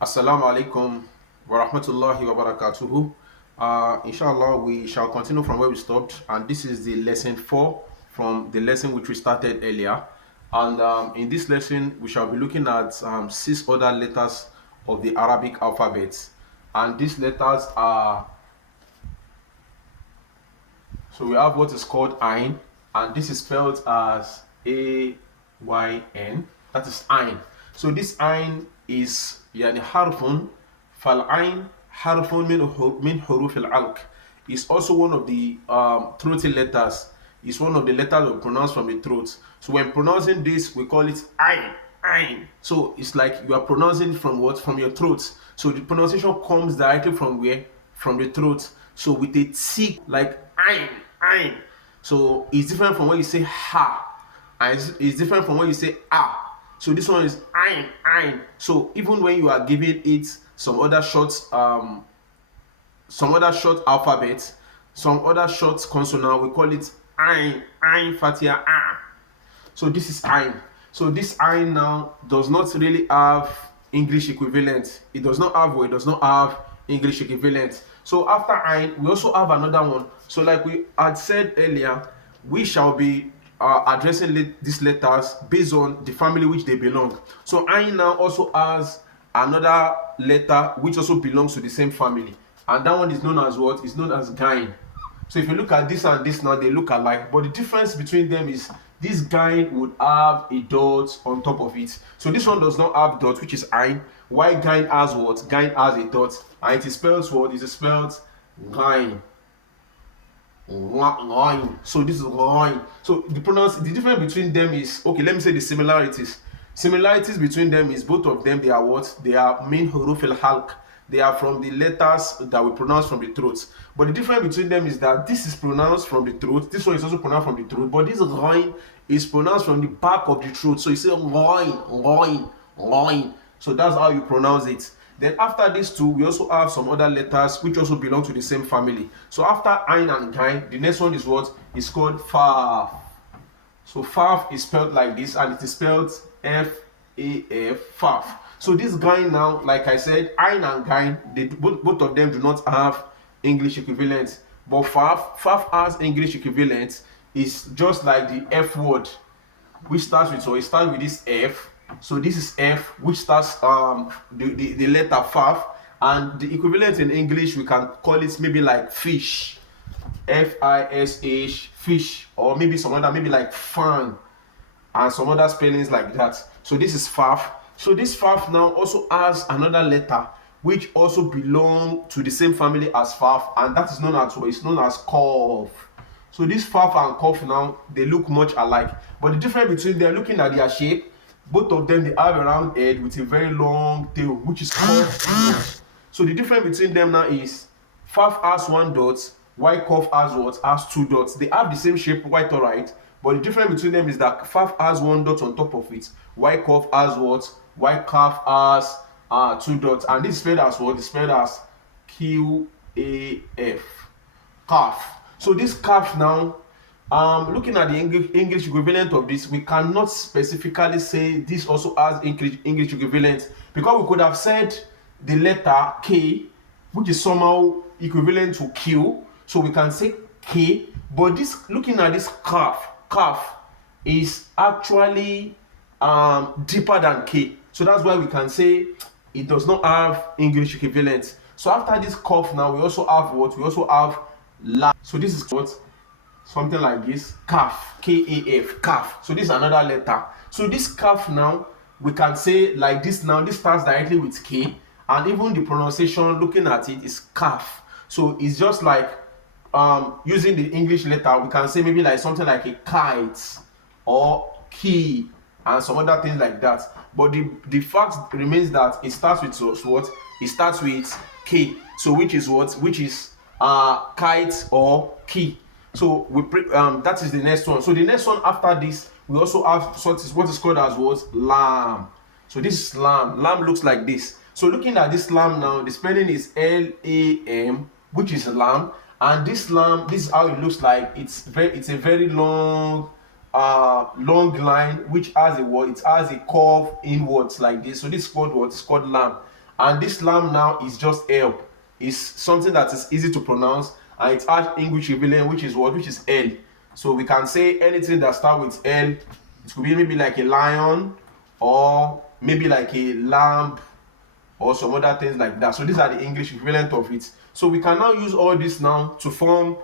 Assalamu alaikum wa rahmatullahi wa barakatuhu. Inshallah, we shall continue from where we stopped, and this is the lesson 4 from the lesson which we started earlier. And in this lesson, we shall be looking at 6 other letters of the Arabic alphabet, and these letters are so we have what is called Ain, and this is spelled as Ayn. That is Ain. So this Ain is يعني حرف فالعين حرف من حروف العلق. It's also one of the throaty letters. It's one of the letters we pronounce from the throat. So when pronouncing this, we call it Ain. Ain. So it's like you are pronouncing from what? From your throat. So the pronunciation comes directly from where? From the throat. So with a T like Ain. Ain. So it's different from when you say ha, and it's different from when you say ah. So this one is Ain, Ain. So even when you are giving it some other short alphabet, some other short consonant, we call it Ain, Ain, Fatia, Ah. So this is Ain. So this Ain now does not really have English equivalent. It does not have English equivalent. So after Ain, we also have another one. So like we had said earlier, we shall be addressing these letters based on the family which they belong. So Ain now also has another letter which also belongs to the same family, and that one is known as what? Is known as Gain. So if you look at this and this now, they look alike, but the difference between them is this Gain would have a dot on top of it. So this one does not have dot, which is Ain. Why Gain has what? Gain has a dot, and it is spelled what? It is spelled Gain. So this is line. So the difference between them is, okay, let me say the similarities. Similarities between them is both of them, they are what? They are min huruf al halq. They are from the letters that we pronounce from the throat. But the difference between them is that this is pronounced from the throat. This one is also pronounced from the throat. But this line is pronounced from the back of the throat. So you say line. So that's how you pronounce it. Then after these two, we also have some other letters which also belong to the same family. So after Ain and Gain, the next one is what? It's called Faf. So Faf is spelled like this, and it is spelled F-A-F, Faf. So this Gain now, like I said, Ain and Gain, both of them do not have English equivalent. But Faf has English equivalent. It's just like the F word, which starts with, so it starts with this F. So this is F, which starts the letter Faf, and the equivalent in English we can call it maybe like fish, Fish, fish, or maybe some other, maybe like fan, and some other spellings like that. So this is Faf. So this Faf now also has another letter which also belong to the same family as Faf, and that is known as what? It's known as Qaf. So this Faf and Qaf now, they look much alike, but the difference between them, looking at their shape, both of them, they have a round head with a very long tail, which is called nose. So the difference between them now is Faf has 1 dot, while Qaf has what? Has 2 dots. They have the same shape, quite alright, but the difference between them is that Faf has 1 dot on top of it, while Qaf has what? While Qaf has 2 dots, and this is spelled as what? It's spelled as Q-A-F. Qaf. So this Qaf now, looking at the English equivalent of this, we cannot specifically say this also has English equivalent, because we could have said the letter K, which is somehow equivalent to Q, so we can say K. But this, looking at this calf is actually deeper than K, so that's why we can say it does not have English equivalent. So after this cough now, we also have what? We also have la. So this is what? Something like this, calf, K-A-F, calf. So this is another letter. So this calf now, we can say like this now, this starts directly with K, and even the pronunciation, looking at it, is calf. So it's just like using the English letter, we can say maybe like something like a kite or key and some other things like that. But the fact remains that it starts with what? It starts with K. So which is what? Which is kite or key. So that is the next one. So the next one after this, we also have what is called as what? Lamb. So this is lamb. Lamb looks like this. So looking at this lamb now, the spelling is L-A-M, which is lamb. And this lamb, this is how it looks like. It's a very long line which has a word. It has a curve inwards like this. So this is called what? It's called lamb. And this lam now is just L. It's something that is easy to pronounce, and it has English equivalent, which is what? Which is L. So we can say anything that starts with L. It could be maybe like a lion, or maybe like a lamb, or some other things like that. So these are the English equivalent of it. So we can now use all this now to form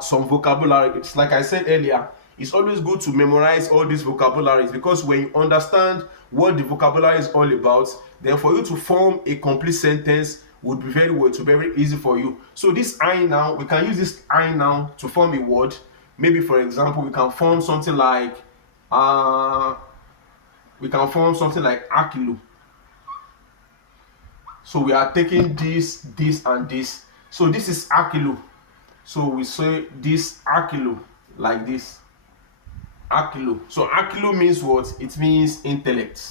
some vocabularies. Like I said earlier, it's always good to memorize all these vocabularies, because when you understand what the vocabulary is all about, then for you to form a complete sentence would be very easy for you. So this I now, we can use this I now to form a word. Maybe for example, we can form something like akilo. So we are taking this, and this. So this is akilo. So we say this akilo like this. Akilo. So akilo means what? It means intellect.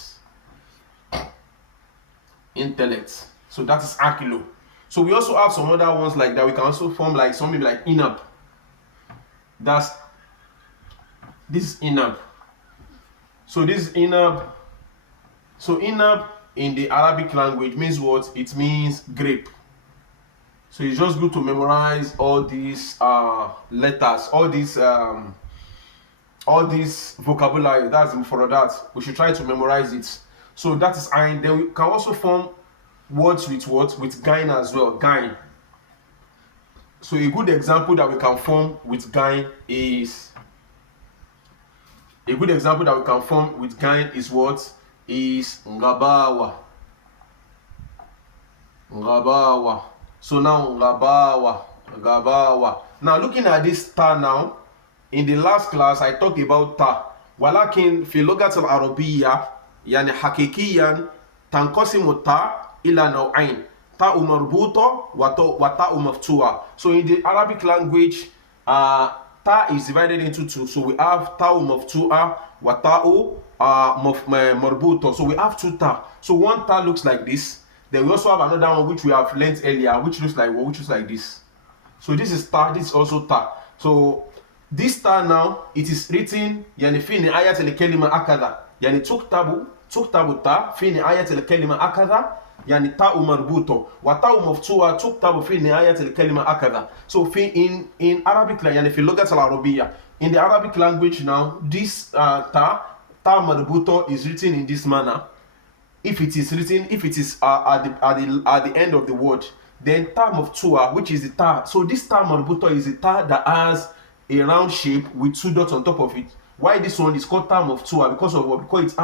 Intellect. So that is akilo. So we also have some other ones like that. We can also form like something like inab. This is inab. So this is inab. So inab in the Arabic language means what? It means grape. So it's just good to memorize all these letters, all these vocabulary. That's for that. We should try to memorize it. So that is ein. Then we can also form words with what? With gain as well. Gain. So a good example that we can form with gain is what? Is ngabawa. Ngabawa. So now ngabawa. Now looking at this ta now, in the last class I talked about ta. ولكن في اللغة العربية يعني حقيقيا تنقسم التاء إلى نوعين، تاء مربوطة وتاء مفتوحة. So in the Arabic language, ta is divided into two. So we have ta maftu'a wa ta marbuta. So we have two ta. So one ta looks like this. Then we also have another one which we have learnt earlier, which looks like what? Which looks like this. So this is ta. This is also ta. So this ta now, it is written يعني في نهاية الكلمة أكذا، يعني تكتب تا في نهاية الكلمة أكذا، يعني تاء مربوطة وتاء مفتوحة تكتب في نهاية الكلمة أكذا. So in Arabic يعني في اللغة العربية, in the Arabic language now, this ta marbuto is written in this manner. If it is at the end of the word, then ta maftuha, which is the ta. So this ta marbuto is a ta that has a round shape with two dots on top of it. Why this one is called ta maftuha? Because of what? Because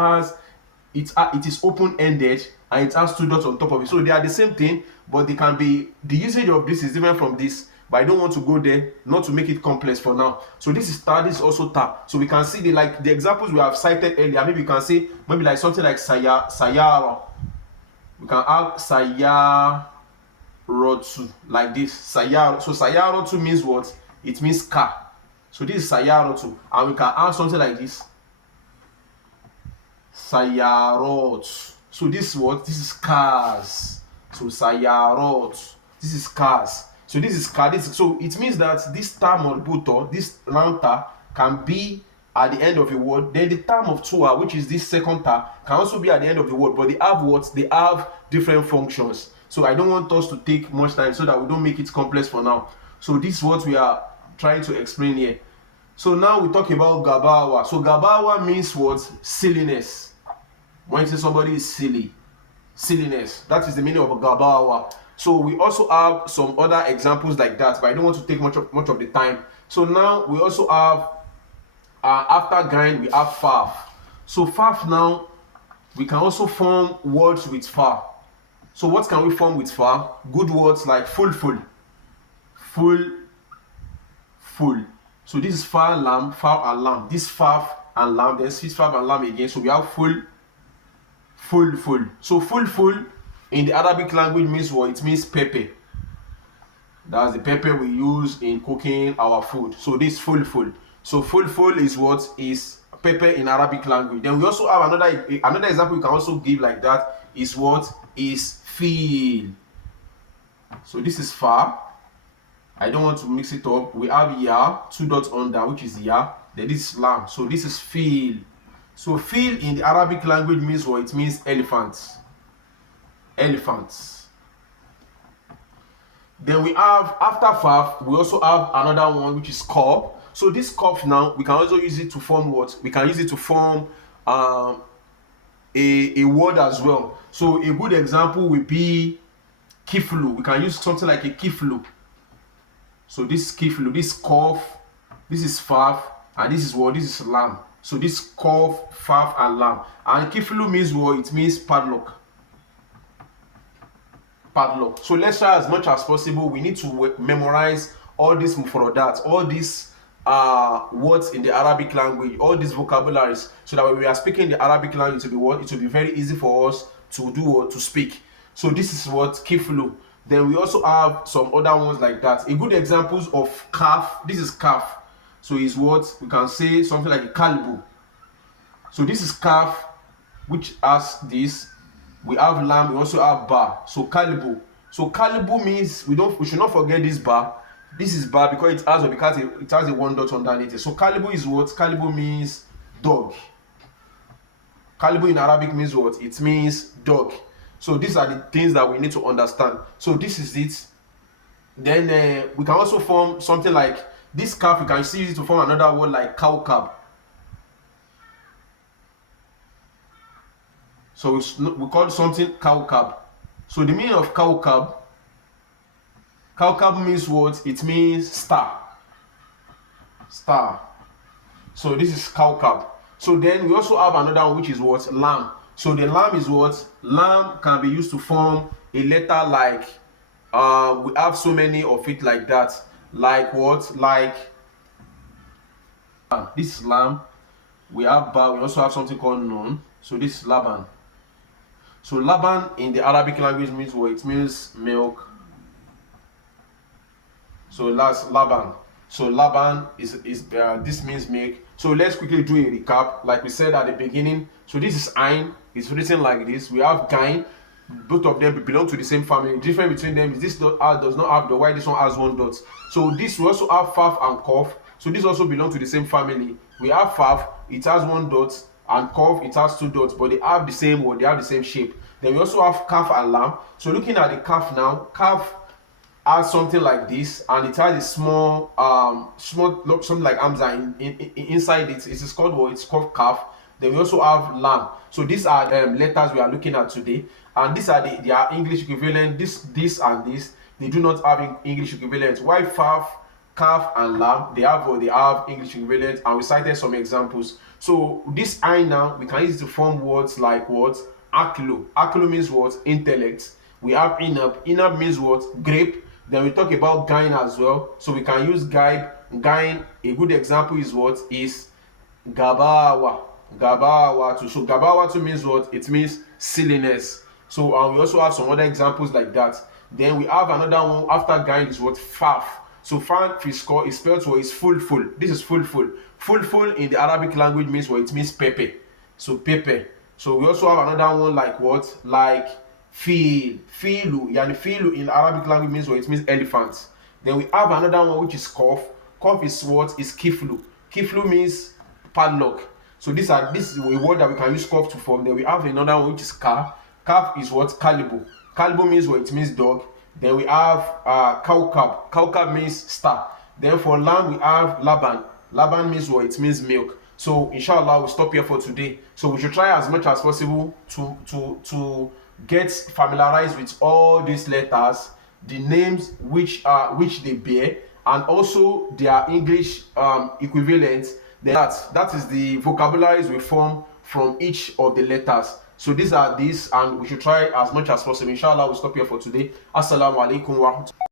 it is open-ended and it has two dots on top of it. So they are the same thing, but they can be, the usage of this is different from this. But I don't want to go there, not to make it complex for now. So this is ta, this is also ta. So we can see the examples we have cited earlier. Maybe we can say maybe like something like sayara. We can have sayarotu like this. Sayaro. So sayarotu means what? It means car. So this is sayarotu, and we can add something like this. Sayarot. So this is what? This is cars. So sayarot. This is cars. So this is car. So it means that this term of buto, this round ta, can be at the end of a word. Then the term of tua, which is this second ta, can also be at the end of the word. But they have what? They have different functions. So I don't want us to take much time so that we don't make it complex for now. So this is what we are trying to explain here. So now we talk about gabawa. So gabawa means what? Silliness. When you say somebody is silly, silliness. That is the meaning of gabawa. So we also have some other examples like that, but I don't want to take much of the time. So now we also have after gain we have faf. So faf now, we can also form words with fa. So what can we form with fa? Good words like full. So this is fa lam, fa and lam. This faf and lam, then six faf and lam again. So we have full. So full in the Arabic language means what? It means pepper. That's the pepper we use in cooking our food. So this full. So full is what? Is pepper in Arabic language. Then we also have another example we can also give like that is what? Is feel. So this is fa. I don't want to mix it up. We have ya, two dots under, which is ya. Then this is lam. So this is feel. So feel in the Arabic language means what? It means elephant. elephants. Then we have, after faf, we also have another one which is cough. So this cough now, we can also use it to form what? We can use it to form a word as well. So a good example would be kiflu. We can use something like a kiflu. So this kiflu, this cough, this is faf, and this is what? This is lamb. So this cough, faf, and lamb. And kiflu means what? It means padlock. Padlock. So let's try as much as possible. We need to memorize all these mufrodat, all these words in the Arabic language, all these vocabularies, so that when we are speaking the Arabic language, it will be very easy for us to do or to speak. So this is what kiflu. Then we also have some other ones like that. A good examples of calf. This is calf. So is what we can say something like a kalbu. So this is calf, which has this. We have lamb. We also have bar. So kalbu. So kalbu means we should not forget this bar. This is bar because it has a one dot underneath it. So kalbu is what? Kalbu means dog. Kalbu in Arabic means what? It means dog. So these are the things that we need to understand. So this is it. Then we can also form something like this calf. We can see it to form another word like cow cab. So we call something cow cab. So the meaning of cow cab means what? It means star. Star. So this is cow cab. So then we also have another one which is what? Lamb. So the lamb is what? Lamb can be used to form a letter like, we have so many of it like that. Like what? Like, this is lamb. We have bar. We also have something called nun. So this is Laban. So Laban in the Arabic language means what? It means milk. So that's Laban. So Laban is this means milk. So let's quickly do a recap. Like we said at the beginning. So this is Ein. It's written like this. We have Gain. Both of them belong to the same family. The difference between them is this dot does not have the Y. This one has one dot. So this we also have Faf and Kof. So this also belong to the same family. We have Faf. It has one dot, and Kof it has two dots, but they have the same word. They have the same shape. Then we also have Kaf and Lam. So looking at the Kaf now, Kaf has something like this, and it has a small something like Hamza inside it. It is called what? It's called Kaf. Then we also have Lam. So these are letters we are looking at today, and these are their English equivalent. This and this, they do not have English equivalent. Why Faf, Kaf, and Lam? They have English equivalent, and we cited some examples. So this I now we can use it to form words like what? Aklu. Aklu means what? Intellect. We have Inab. Inab means what? Grape. Then we talk about Gain as well. So we can use Gaib. Gain. A good example is what? Is Gabawa. Gabawa too. So Gabawa too means what? It means silliness. So we also have some other examples like that. Then we have another one after Gain is what? Faf. So Faf is spelled what? Is full. This is full. Full in the Arabic language means what? It means pepe. So pepe. So we also have another one like what? Like filu. Filu in Arabic language means what? It means elephant. Then we have another one which is kof. Kof is what? Is kiflu. Kiflu means padlock. So this is a word that we can use kof to form. Then we have another one which is ka. Kaf is what? Kalibu. Kalibu means what? It means dog. Then we have kaukab. Kaukab means star. Then for lamb we have Laban. Laban means what? It means milk. So inshallah we'll stop here for today. So we should try as much as possible to get familiarized with all these letters, the names which they bear, and also their English equivalent. That is the vocabularies we form from each of the letters. So these are and we should try as much as possible. Inshallah we'll stop here for today. Assalamu alaikum wa rahmatullahi.